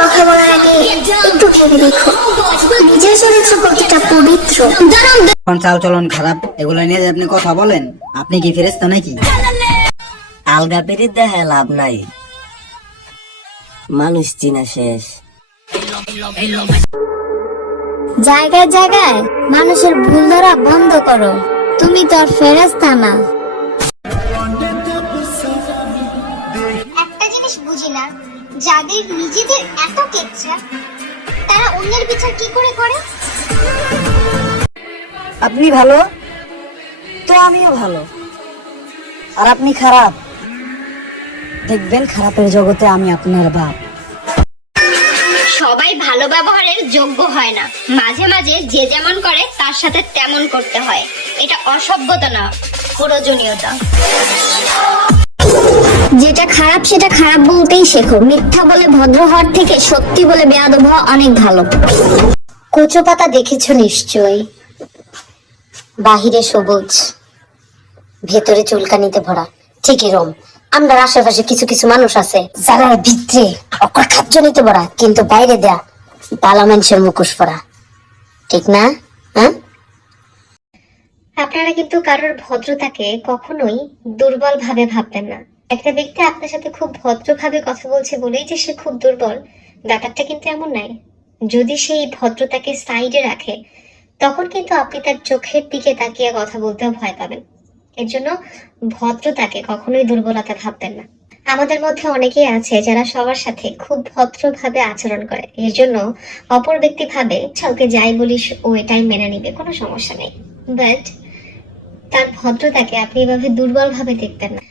কথা বলার আগে একটু ভেবে দেখো নিজের চরিত্র কতটা পবিত্র। এখন চাল চলন খারাপ, এগুলো নিয়ে যে আপনি কথা বলেন, আপনি কি ফেরেশতা নাকি? আলগা পেরিত দেখে লাভ নাই, মানুষ চিনা শেষ। জায়গায় জায়গায় মানুষের ভুল ধরা বন্ধ করো, তুমি তো আর ফেরেশতা না। একটা জিনিস বুঝি না, যাদের নিজেদের এত কেচ্ছা তারা অন্যের বিচার কি করে করে? আপনি ভালো তো আমিও ভালো, আর আপনি খারাপ, দেখবেন খারাপের জগতে আমি আপনার বাপ। সবাই ভালো ব্যবহারের যোগ্য হয় না, মাঝে মাঝে যে যেমন করে তার সাথে তেমন করতে হয়। এটা অসভ্যতা না, প্রয়োজনীয়তা। যেটা খারাপ সেটা খারাপ বলতেই শেখো। মিথ্যা বলে ভদ্র হওয়ার থেকে সত্যি বলে বেয়াদব হওয়া অনেক ভালো। কচু পাতা দেখেছো নিশ্চয়ই, বাহিরে সবুজ ভেতরে চুলকানিতে ভরা, ঠিক এরকম আমরা আশেপাশে কিছু কিছু মানুষ আছে যারা ভিতরে অকর্খাজনিতে ভরা কিন্তু বাইরে দেয়া ভালো মানুষের মুখোশ পরা, ঠিক না? হ্যাঁ, আপনারা কিন্তু কারোর ভদ্রতাকে কখনোই দুর্বল ভাবে ভাববেন না। একটা ব্যক্তি আপনার সাথে খুব ভদ্রভাবে কথা বলছে বলেই যে সে খুব দুর্বল, ব্যাপারটা কিন্তু এমন নয়। যদি সেই ভদ্রতাকে সাইডে রাখে তখন কিন্তু আপনি তার চোখের দিকে তাকিয়ে কথা বলতেও ভয় পাবেন। এর জন্য ভদ্রতাকে কখনোই দুর্বলতা ভাববেন না। আমাদের মধ্যে অনেকেই আছে যারা সবার সাথে খুব ভদ্রভাবে আচরণ করে, এর জন্য অপর ব্যক্তি ভাবে ওকে যাই বলিস ও এটাই মেনে নিবে, কোনো সমস্যা নেই। বাট তার ভদ্রতাকে আপনি এভাবে দুর্বল ভাবে দেখবেন না।